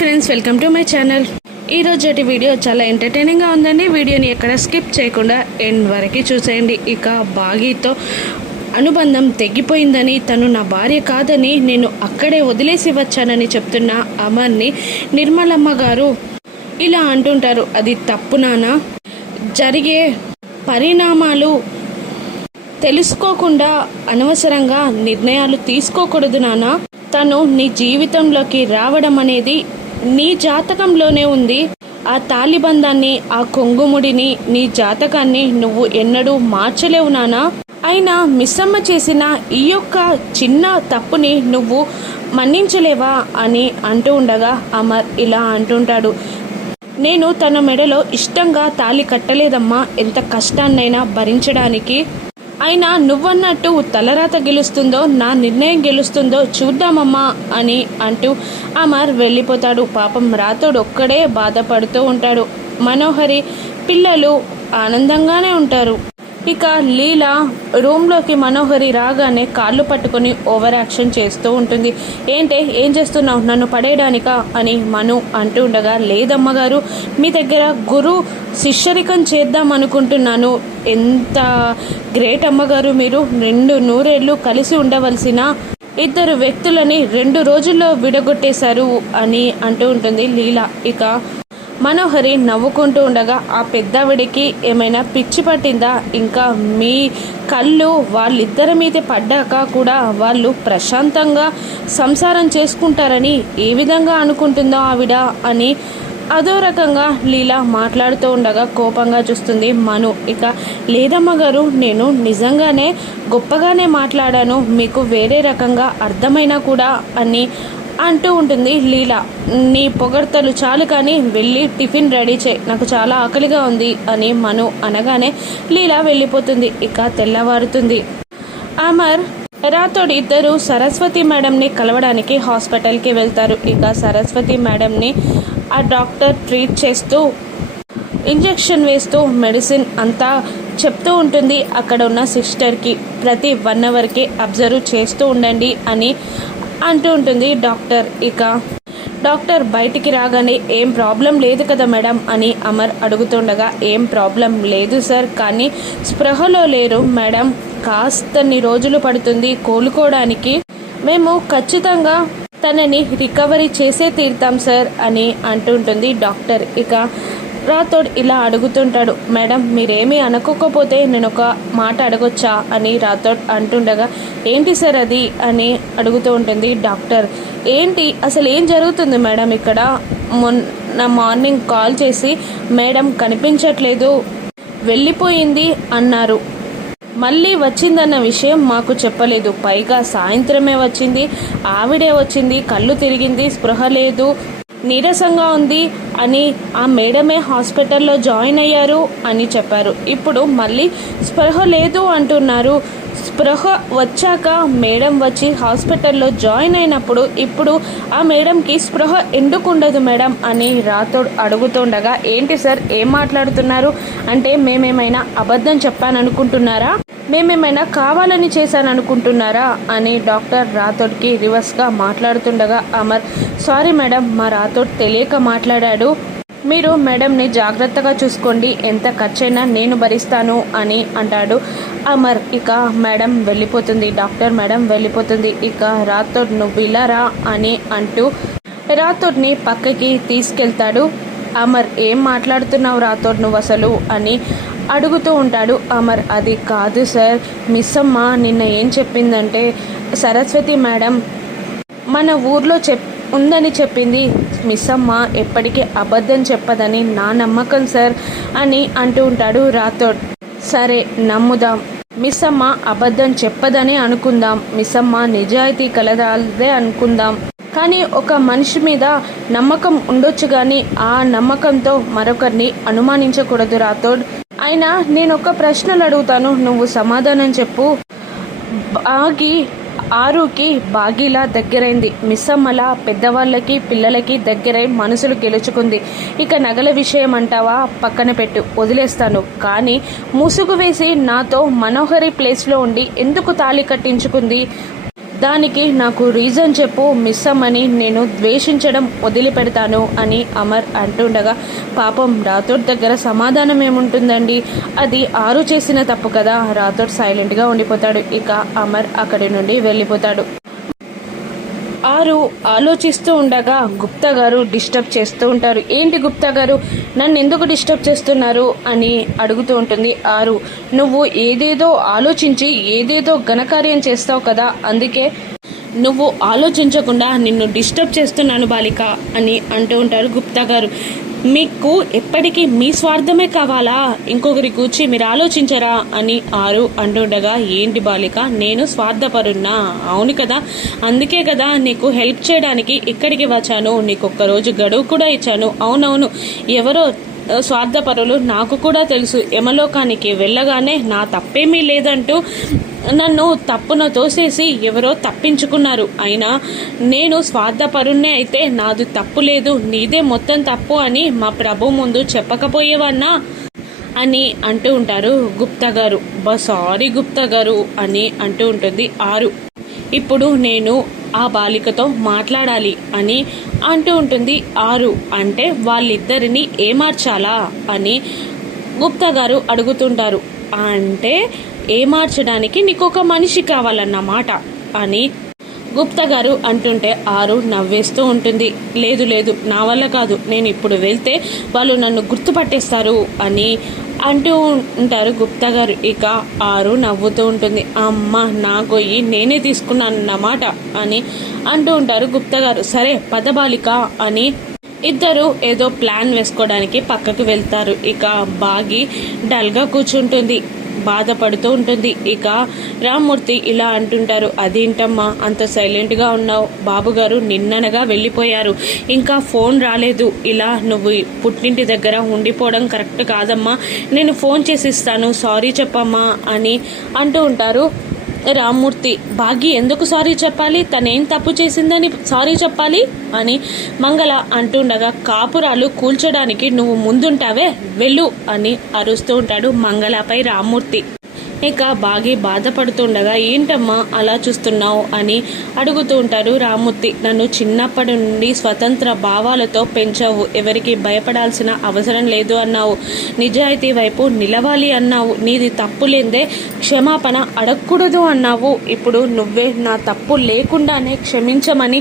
Friends, welcome to my channel. ఈరోజు video చాలా ఎంటర్టైనింగ్గా ఉందండి. వీడియోని ఎక్కడ స్కిప్ చేయకుండా ఎండ్ వరకు చూసేయండి. ఇక బాగీతో అనుబంధం తెగిపోయిందని, తను నా భార్య కాదని నేను అక్కడే వదిలేసి వచ్చానని చెప్తున్న అమర్ని నిర్మలమ్మ గారు ఇలా అంటుంటారు. అది తప్పు నాన్న, జరిగే పరిణామాలు తెలుసుకోకుండా అనవసరంగా నిర్ణయాలు తీసుకోకూడదు నాన్న. తను నీ జీవితంలోకి రావడం అనేది నీ జాతకంలోనే ఉంది. ఆ తాలిబంధాన్ని, ఆ కొంగుముడిని, నీ జాతకాన్ని నువ్వు ఎన్నడూ మార్చలేవు నాన్న. అయినా మిస్సమ్మ చేసిన ఈ యొక్క చిన్న తప్పుని నువ్వు మన్నించలేవా అని అంటూ ఉండగా అమర్ ఇలా అంటుంటాడు. నేను తన మెడలో ఇష్టంగా తాళి కట్టలేదమ్మా, ఎంత కష్టాన్నైనా భరించడానికి. అయినా నువ్వన్నట్టు తలరాత గెలుస్తుందో నా నిర్ణయం గెలుస్తుందో చూద్దామమ్మా అని అంటూ అమర్ వెళ్ళిపోతాడు. పాపం రాతోడు ఒక్కడే బాధపడుతూ ఉంటాడు. మనోహరి పిల్లలు ఆనందంగానే ఉంటారు. ఇక లీల రూమ్లోకి మనోహరి రాగానే కాళ్ళు పట్టుకొని ఓవర్ యాక్షన్ చేస్తూ ఉంటుంది. ఏం చేస్తున్నావు, నన్ను పడేయడానికా అని మను అంటూ ఉండగా, లేదమ్మగారు, మీ దగ్గర గురు శిష్యరికం చేద్దాం అనుకుంటున్నాను. ఎంత గ్రేట్ అమ్మగారు, మీరు 2 నూరేళ్లు కలిసి ఉండవలసిన 2 వ్యక్తులని 2 రోజుల్లో విడగొట్టేశారు అని అంటూ ఉంటుంది లీల. ఇక మనోహరి నవ్వుకుంటూ ఉండగా, ఆ పెద్దవిడికి ఏమైనా పిచ్చి పట్టిందా? ఇంకా మీ కళ్ళు వాళ్ళిద్దరి మీద పడ్డాక కూడా వాళ్ళు ప్రశాంతంగా సంసారం చేసుకుంటారని ఏ విధంగా అనుకుంటుందో ఆవిడ అని అదో రకంగా లీల మాట్లాడుతూ ఉండగా కోపంగా చూస్తుంది మను. ఇక లేదమ్మ గారు, నేను నిజంగానే గొప్పగానే మాట్లాడాను, మీకు వేరే రకంగా అర్థమైనా కూడా అని అంటూ ఉంటుంది లీల. నీ పొగడ్తలు చాలు కానీ వెళ్ళి టిఫిన్ రెడీ చేయి, నాకు చాలా ఆకలిగా ఉంది అని మను అనగానే లీల వెళ్ళిపోతుంది. ఇక తెల్లవారుతుంది. అమర్ రాతోడు ఇద్దరు సరస్వతి మేడంని కలవడానికి హాస్పిటల్కి వెళ్తారు. ఇక సరస్వతి మేడంని ఆ డాక్టర్ ట్రీట్ చేస్తూ ఇంజెక్షన్ వేస్తూ మెడిసిన్ అంతా చెప్తూ ఉంటుంది. అక్కడ ఉన్న సిస్టర్కి ప్రతి 1 అవర్కి అబ్జర్వ్ చేస్తూ ఉండండి అని అంటూ ఉంటుంది డాక్టర్. ఇక డాక్టర్ బయటికి రాగానే ఏం ప్రాబ్లం లేదు కదా మేడం అని అమర్ అడుగుతుండగా, ఏం ప్రాబ్లం లేదు సార్, కానీ స్పృహలో లేరు మేడం, కాస్తన్ని రోజులు పడుతుంది కోలుకోవడానికి, మేము ఖచ్చితంగా తనని రికవరీ చేసే తీరుతాం సార్ అని అంటుంటుంది డాక్టర్. ఇక రాతోడ్ ఇలా అడుగుతుంటాడు, మేడం మీరేమీ అనుకోకపోతే నేను ఒక మాట అడగొచ్చా అని రాతోడ్ అంటుండగా, ఏంటి సార్ అది అని అడుగుతూ ఉంటుంది డాక్టర్. ఏంటి అసలు ఏం జరుగుతుంది మేడం ఇక్కడ? మొన్న మార్నింగ్ కాల్ చేసి మేడం కనిపించట్లేదు, వెళ్ళిపోయింది అన్నారు, మళ్ళీ వచ్చిందన్న విషయం మాకు చెప్పలేదు, పైగా సాయంత్రమే వచ్చింది, ఆవిడే వచ్చింది, కళ్ళు తిరిగింది, స్పృహ లేదు, నీరసంగా ఉంది అని ఆ మేడమే హాస్పిటల్లో జాయిన్ అయ్యారు అని చెప్పారు. ఇప్పుడు మళ్ళీ స్పృహ లేదు అంటున్నారు. స్పృహ వచ్చాక మేడం వచ్చి హాస్పిటల్లో జాయిన్ అయినప్పుడు ఇప్పుడు ఆ మేడంకి స్పృహ ఎందుకు ఉండదు మేడం అని రాతోడు అడుగుతుండగా, ఏంటి సార్ ఏం మాట్లాడుతున్నారు? అంటే మేమేమైనా అబద్ధం చెప్పాననుకుంటున్నారా? మేమేమైనా కావాలని చేశాననుకుంటున్నారా అని డాక్టర్ రాతోడ్కి రివర్స్గా మాట్లాడుతుండగా అమర్, సారీ మేడం, మా రాతోడ్ తెలియక మాట్లాడాడు, మీరు మేడంని జాగ్రత్తగా చూసుకోండి, ఎంత ఖర్చైనా నేను భరిస్తాను అని అంటాడు అమర్. ఇక మేడం వెళ్ళిపోతుంది, డాక్టర్ మేడం వెళ్ళిపోతుంది. ఇక రాతోడ్ నువ్వు ఇలా రా అని అంటూ రాతోడ్ని పక్కకి తీసుకెళ్తాడు అమర్. ఏం మాట్లాడుతున్నావు రాతోడ్ నువ్వు అసలు అని అడుగుతూ ఉంటాడు అమర్. అది కాదు సార్, మిస్సమ్మ నిన్న ఏం చెప్పిందంటే, సరస్వతి మేడం మన ఊర్లో ఉందని చెప్పింది, మిస్సమ్మ ఎప్పటికీ అబద్ధం చెప్పదని నా నమ్మకం సార్ అని అంటూ ఉంటాడు రాతోడ్. సరే నమ్ముదాం, మిస్సమ్మ అబద్ధం చెప్పదని అనుకుందాం, మిస్సమ్మ నిజాయితీ కలదాలదే అనుకుందాం, కానీ ఒక మనిషి మీద నమ్మకం ఉండొచ్చు కానీ ఆ నమ్మకంతో మరొకరిని అనుమానించకూడదు రాతోడ్. అయినా నేను ఒక ప్రశ్నలు అడుగుతాను, నువ్వు సమాధానం చెప్పు. ఆరుకి బాగీలా దగ్గరైంది, మిస్సమ్మల పెద్దవాళ్ళకి పిల్లలకి దగ్గరై మనసులు గెలుచుకుంది. ఇక నగల విషయం అంటావా, పక్కన పెట్టు, వదిలేస్తాను, కానీ ముసుగు వేసి నాతో మనోహరి ప్లేస్లో ఉండి ఎందుకు తాళి కట్టించుకుంది? దానికి నాకు రీజన్ చెప్పు మిస్ అమ్మని నేను ద్వేషించడం వదిలిపెడతాను అని అమర్ అంటుండగా, పాపం రాథోడ్ దగ్గర సమాధానం ఏముంటుందండి, అది ఆరు చేసిన తప్పు కదా. రాథోడ్ సైలెంట్గా ఉండిపోతాడు. ఇక అమర్ అక్కడి నుండి వెళ్ళిపోతాడు. ఆరు ఆలోచిస్తూ ఉండగా గుప్తా గారు డిస్టర్బ్ చేస్తూ ఉంటారు. ఏంటి గుప్తా గారు, నన్ను ఎందుకు డిస్టర్బ్ చేస్తున్నారు అని అడుగుతూ ఉంటుంది ఆరు. నువ్వు ఏదేదో ఆలోచించి ఏదేదో ఘనకార్యం చేస్తావు కదా, అందుకే నువ్వు ఆలోచించకుండా నిన్ను డిస్టర్బ్ చేస్తున్నాను బాలిక అని అంటూ ఉంటారు గుప్తా గారు. మీకు ఎప్పటికీ మీ స్వార్థమే కావాలా, ఇంకొకరి కూర్చి మీరు ఆలోచించరా అని ఆరు అంటుండగా, ఏంటి బాలిక, నేను స్వార్థపరున్నా, అవును కదా, అందుకే కదా నీకు హెల్ప్ చేయడానికి ఇక్కడికి వచ్చాను, నీకు ఒక్కరోజు గడువు కూడా ఇచ్చాను. అవునవును, ఎవరో స్వార్థపరులు నాకు కూడా తెలుసు, యమలోకానికి వెళ్ళగానే నా తప్పేమీ లేదంటూ నన్ను తప్పున తోసేసి ఎవరో తప్పించుకున్నారు. అయినా నేను స్వార్థపరుణ్ణే అయితే నాది తప్పు లేదు, నీదే మొత్తం తప్పు అని మా ప్రభు ముందు చెప్పకపోయేవన్నా అని అంటూ ఉంటారు గుప్తా గారు. సారీ గుప్తా గారు అని అంటూ ఉంటుంది ఆరు. ఇప్పుడు నేను ఆ బాలికతో మాట్లాడాలి అని అంటూ ఉంటుంది ఆరు. అంటే వాళ్ళిద్దరిని ఏమార్చాలా అని గుప్తా గారు అడుగుతుంటారు. అంటే ఏమార్చడానికి నీకు ఒక మనిషి కావాలన్నమాట అని గుప్తా గారు అంటుంటే ఆరు నవ్వేస్తూ ఉంటుంది. లేదు లేదు, నా వల్ల కాదు, నేను ఇప్పుడు వెళ్తే వాళ్ళు నన్ను గుర్తుపట్టేస్తారు అని అంటూ ఉంటారు గుప్తా గారు. ఇక ఆరు నవ్వుతూ ఉంటుంది. అమ్మ, నా గొయ్యి నేనే తీసుకున్నానన్నమాట అని అంటూ ఉంటారు గుప్తా గారు. సరే పద బాలిక అని ఇద్దరు ఏదో ప్లాన్ వేసుకోవడానికి పక్కకు వెళ్తారు. ఇక బాగి డల్గా కూర్చుంటుంది, బాధపడుతూ ఉంటుంది. ఇక రామ్మూర్తి ఇలా అంటుంటారు, అదేంటమ్మా అంత సైలెంట్గా ఉన్నావు, బాబుగారు నిన్ననగా వెళ్ళిపోయారు, ఇంకా ఫోన్ రాలేదు, ఇలా నువ్వు పుట్టింటి దగ్గర ఉండిపోవడం కరెక్ట్ కాదమ్మా, నేను ఫోన్ చేసి ఇస్తాను, సారీ చెప్పమ్మా అని అంటూ ఉంటారు రామ్మూర్తి. భాగ్య ఎందుకు సారీ చెప్పాలి, తనేం తప్పు చేసిందని సారీ చెప్పాలి అని మంగళ అంటుండగా, కాపురాలు కూల్చడానికి నువ్వు ముందుంటావే, వెళ్ళు అని అరుస్తూ ఉంటాడు మంగళపై రామ్మూర్తి. ఇక బాగి బాధపడుతుండగా, ఏంటమ్మా అలా చూస్తున్నావు అని అడుగుతూ ఉంటారు రామ్మూర్తి. నన్ను చిన్నప్పటి నుండి స్వతంత్ర భావాలతో పెంచావు, ఎవరికి భయపడాల్సిన అవసరం లేదు అన్నావు, నిజాయితీ వైపు నిలవాలి అన్నావు, నీది తప్పు లేదే క్షమాపణ అడగకూడదు అన్నావు, ఇప్పుడు నువ్వే నా తప్పు లేకుండానే క్షమించమని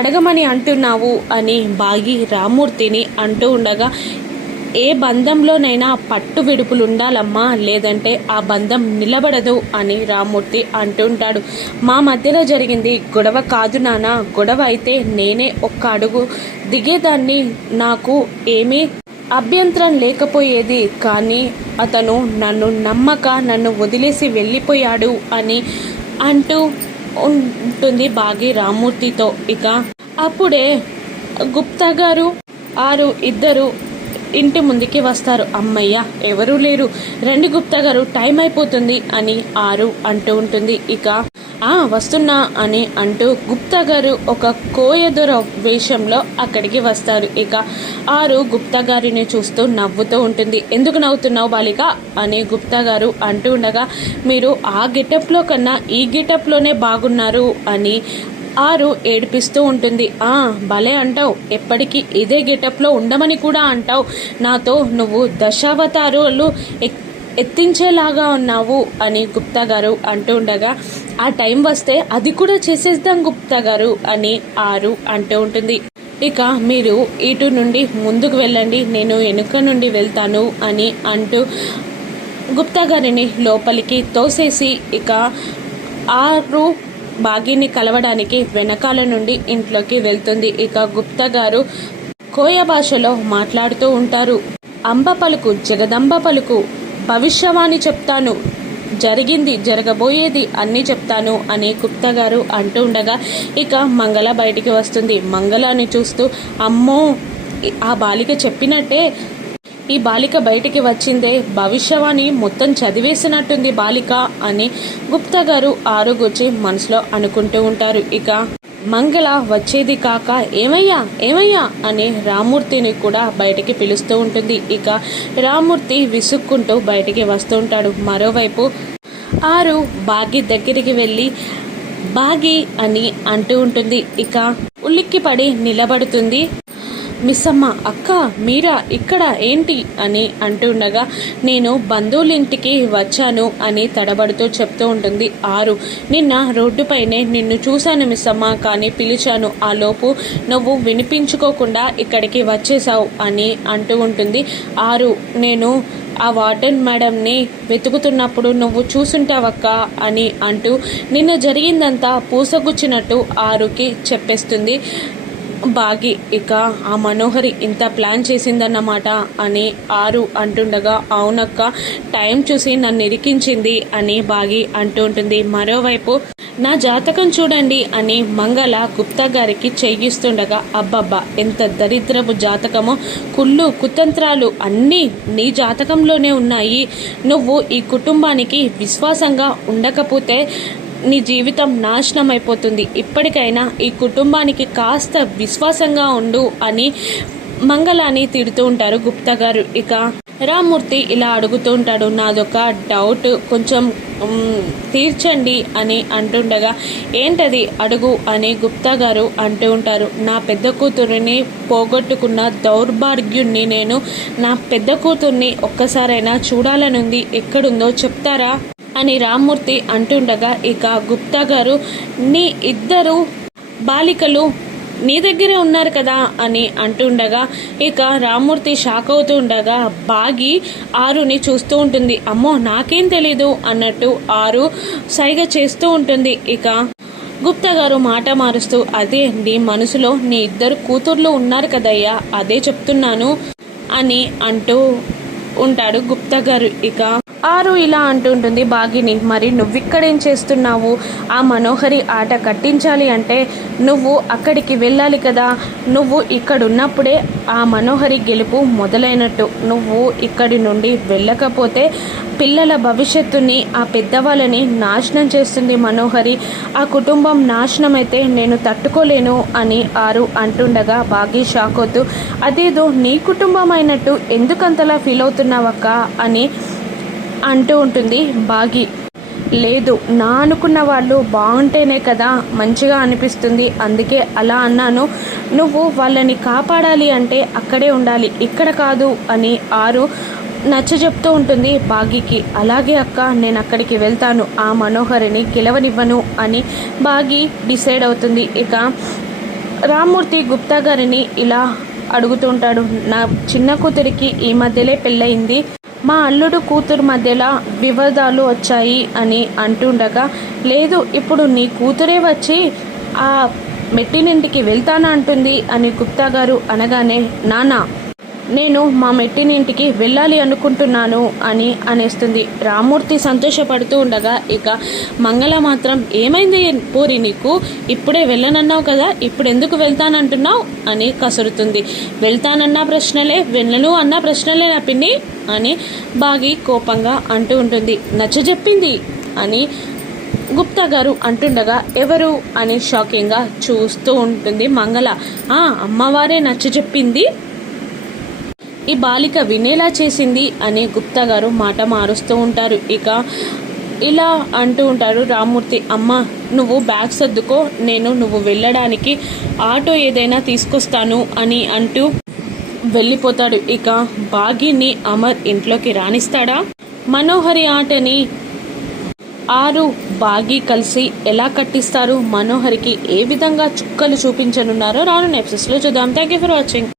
అడగమని అంటున్నావు అని బాగి రామ్మూర్తిని అంటూ ఉండగా, ఏ బంధంలోనైనా పట్టు విడుపులు ఉండాలమ్మా, లేదంటే ఆ బంధం నిలబడదు అని రామ్మూర్తి అంటుంటాడు. మా మధ్యలో జరిగింది గొడవ కాదు నాన్న, గొడవ అయితే నేనే ఒక్క అడుగు దిగేదాన్ని, నాకు ఏమీ అభ్యంతరం లేకపోయేది, కానీ అతను నన్ను నమ్మక నన్ను వదిలేసి వెళ్ళిపోయాడు అని అంటూ ఉంటుంది బాగి రామ్మూర్తితో. ఇక అప్పుడే గుప్తా గారు ఆరు ఇద్దరు ఇంటి ముందుకి వస్తారు. అమ్మయ్య, ఎవరూ లేరు, రండి గుప్తా గారు, టైం అయిపోతుంది అని ఆరు అంటూ ఉంటుంది. ఇక వస్తున్నా అని అంటూ గుప్తా గారు ఒక కోయదొర వేషంలో అక్కడికి వస్తారు. ఇక ఆరు గుప్తా గారిని చూస్తూ నవ్వుతూ ఉంటుంది. ఎందుకు నవ్వుతున్నావు బాలిక అని గుప్తా గారు అంటూ ఉండగా, మీరు ఆ గెటప్లో కన్నా ఈ గెటప్లోనే బాగున్నారు అని ఆరు ఏడిపిస్తూ ఉంటుంది. భలే అంటావు, ఎప్పటికీ ఇదే గెటప్లో ఉండమని కూడా అంటావు, నాతో నువ్వు దశావతారాలు ఎత్తించేలాగా ఉన్నావు అని గుప్తా గారు అంటూ ఉండగా, ఆ టైం వస్తే అది కూడా చేసేద్దాం గుప్తా గారు అని ఆరు అంటూ ఉంటుంది. ఇక మీరు ఇటు నుండి ముందుకు వెళ్ళండి, నేను వెనుక నుండి వెళ్తాను అని అంటూ గుప్తా గారిని లోపలికి తోసేసి ఇక ఆరు బాగిని కలవడానికి వెనకాల నుండి ఇంట్లోకి వెళ్తుంది. ఇక గుప్తా గారు కోయ భాషలో మాట్లాడుతూ ఉంటారు. అంబ పలుకు జగదంబ పలుకు, భవిష్యవాణి చెప్తాను, జరిగింది జరగబోయేది అన్నీ చెప్తాను అని గుప్తా గారు అంటూ ఉండగా, ఇక మంగళ బయటికి వస్తుంది. మంగళని చూస్తూ, అమ్మో ఆ బాలిక చెప్పినట్టే ఈ బాలిక బయటికి వచ్చిందే, భవిష్యవాణి మొత్తం చదివేసినట్టుంది బాలిక అని గుప్తా గారు ఆరుగుచ్చి మనసులో అనుకుంటూ ఉంటారు. ఇక మంగళ వచ్చేది కాక ఏమయ్యా ఏమయ్యా అని రామ్మూర్తిని కూడా బయటికి పిలుస్తూ ఉంటుంది. ఇక రామ్మూర్తి విసుక్కుంటూ బయటికి వస్తూ ఉంటాడు. మరోవైపు ఆరు బాగి దగ్గరికి వెళ్ళి, బాగి అని అంటూ ఉంటుంది. ఇక ఉలిక్కిపడి నిలబడుతుంది. మిస్సమ్మ, అక్క మీరా ఇక్కడ ఏంటి అని అంటుండగా, నేను బంధువుల ఇంటికి వచ్చాను అని తడబడుతూ చెప్తూ ఉంటుంది ఆరు. నిన్న రోడ్డుపైనే నిన్ను చూశాను మిస్సమ్మ, కానీ పిలిచాను, ఆ లోపు నువ్వు వినిపించుకోకుండా ఇక్కడికి వచ్చేసావు అని అంటూ ఉంటుంది ఆరు. నేను ఆ వార్డెన్ మేడంని వెతుకుతున్నప్పుడు నువ్వు చూసుంటావక్క అని అంటూ నిన్న జరిగిందంతా పూసగుచ్చినట్టు ఆరుకి చెప్పేస్తుంది బాగి. ఇక ఆ మనోహరి ఇంత ప్లాన్ చేసిందన్నమాట అని ఆరు అంటుండగా, అవునక్క టైం చూసి నన్ను ఇరికించింది అని బాగి అంటూ ఉంటుంది. మరోవైపు నా జాతకం చూడండి అని మంగళ గుప్తా గారికి చెయ్యిస్తుండగా, అబ్బబ్బా ఎంత దరిద్రపు జాతకమో, కుళ్ళు కుతంత్రాలు అన్నీ నీ జాతకంలోనే ఉన్నాయి. నువ్వు ఈ కుటుంబానికి విశ్వాసంగా ఉండకపోతే నీ జీవితం నాశనం అయిపోతుంది. ఇప్పటికైనా ఈ కుటుంబానికి కాస్త విశ్వాసంగా ఉండు అని మంగళాన్ని తిడుతూ ఉంటారు గుప్తా గారు. ఇక రామ్మూర్తి ఇలా అడుగుతూ ఉంటాడు, నాదొక డౌట్ కొంచెం తీర్చండి అని అంటుండగా, ఏంటది అడుగు అని గుప్తా గారు అంటూ ఉంటారు. నా పెద్ద కూతురిని పోగొట్టుకున్న దౌర్భాగ్యుణ్ణి నేను. నా పెద్ద కూతుర్ని ఒక్కసారైనా చూడాలనుంది, ఎక్కడుందో చెప్తారా అని రామ్మూర్తి అంటుండగా, ఇక గుప్తా గారు, నీ ఇద్దరు బాలికలు నీ దగ్గరే ఉన్నారు కదా అని అంటుండగా, ఇక రామ్మూర్తి షాక్ అవుతూ ఉండగా బాగి ఆరుని చూస్తూ ఉంటుంది. అమ్మో నాకేం తెలీదు అన్నట్టు ఆరు సైగ చేస్తూ ఉంటుంది. ఇక గుప్తా గారు మాట మారుస్తూ, అదే నీ మనసులో నీ ఇద్దరు కూతుర్లు ఉన్నారు కదయ్యా, అదే చెప్తున్నాను అని అంటూ ఉంటాడు గుప్తా గారు. ఇక ఆరు ఇలా అంటుంటుంది బాగిని, మరి నువ్విక్కడేం చేస్తున్నావు? ఆ మనోహరి ఆట కట్టించాలి అంటే నువ్వు అక్కడికి వెళ్ళాలి కదా. నువ్వు ఇక్కడున్నప్పుడే ఆ మనోహరి గెలుపు మొదలైనట్టు. నువ్వు ఇక్కడి నుండి వెళ్ళకపోతే పిల్లల భవిష్యత్తుని, ఆ పెద్దవాళ్ళని నాశనం చేస్తుంది మనోహరి. ఆ కుటుంబం నాశనం అయితే నేను తట్టుకోలేను అని ఆరు అంటుండగా బాగి షాక్ అవుతూ, అదేదో నీ కుటుంబం అయినట్టు ఎందుకంతలా ఫీల్ అవుతున్నావక్క అని అంటూ ఉంటుంది బాగి. లేదు, నా అనుకున్న వాళ్ళు బాగుంటేనే కదా మంచిగా అనిపిస్తుంది, అందుకే అలా అన్నాను. నువ్వు వాళ్ళని కాపాడాలి అంటే అక్కడే ఉండాలి, ఇక్కడ కాదు అని ఆరు నచ్చ చెప్తూ ఉంటుంది బాగికి. అలాగే అక్క, నేను అక్కడికి వెళ్తాను, ఆ మనోహరిని గెలవనివ్వను అని బాగి డిసైడ్ అవుతుంది. ఇక రామ్మూర్తి గుప్తా గారిని ఇలా అడుగుతుంటాడు, నా చిన్న కూతురికి ఈ మధ్యలో పెళ్ళయింది, మా అల్లుడు కూతురు మధ్యలో వివాదాలు వచ్చాయి అని అంటుండగా, లేదు ఇప్పుడు నీ కూతురే వచ్చి ఆ మెట్టినింటికి వెళ్తానంటుంది అని గుప్తా గారు అనగానే, నానా నేను మా మెట్టినింటికి వెళ్ళాలి అనుకుంటున్నాను అని అనేస్తుంది. రామ్మూర్తి సంతోషపడుతూ ఉండగా, ఇక మంగళ మాత్రం ఏమైంది పోరి నీకు, ఇప్పుడే వెళ్ళనన్నావు కదా, ఇప్పుడు ఎందుకు వెళ్తానంటున్నావు అని కసురుతుంది. వెళ్తానన్న ప్రశ్నలే, వెళ్ళను అన్న ప్రశ్నలే నా పిన్ని అని బాగి కోపంగా అంటూ ఉంటుంది. నచ్చజెప్పింది అని గుప్తా గారు అంటుండగా, ఎవరు అని షాకింగ్గా చూస్తూ ఉంటుంది మంగళ. అమ్మవారే నచ్చజెప్పింది, ఈ బాలిక వినేలా చేసింది అని గుప్తా గారు మాట మారుస్తూ ఉంటారు. ఇక ఇలా అంటూ ఉంటారు రామ్మూర్తి, అమ్మ నువ్వు బ్యాగ్ సర్దుకో, నువ్వు వెళ్ళడానికి ఆటో ఏదైనా తీసుకొస్తాను అని అంటూ వెళ్ళిపోతాడు. ఇక బాగిని అమర్ ఇంట్లోకి రాణిస్తాడా? మనోహరి ఆటని ఆరు బాగి కలిసి ఎలా కట్టిస్తారు, మనోహరికి ఏ విధంగా చుక్కలు చూపించనున్నారో రానున్న ఎపిసోడ్స్లో చూద్దాం. Thank you for watching.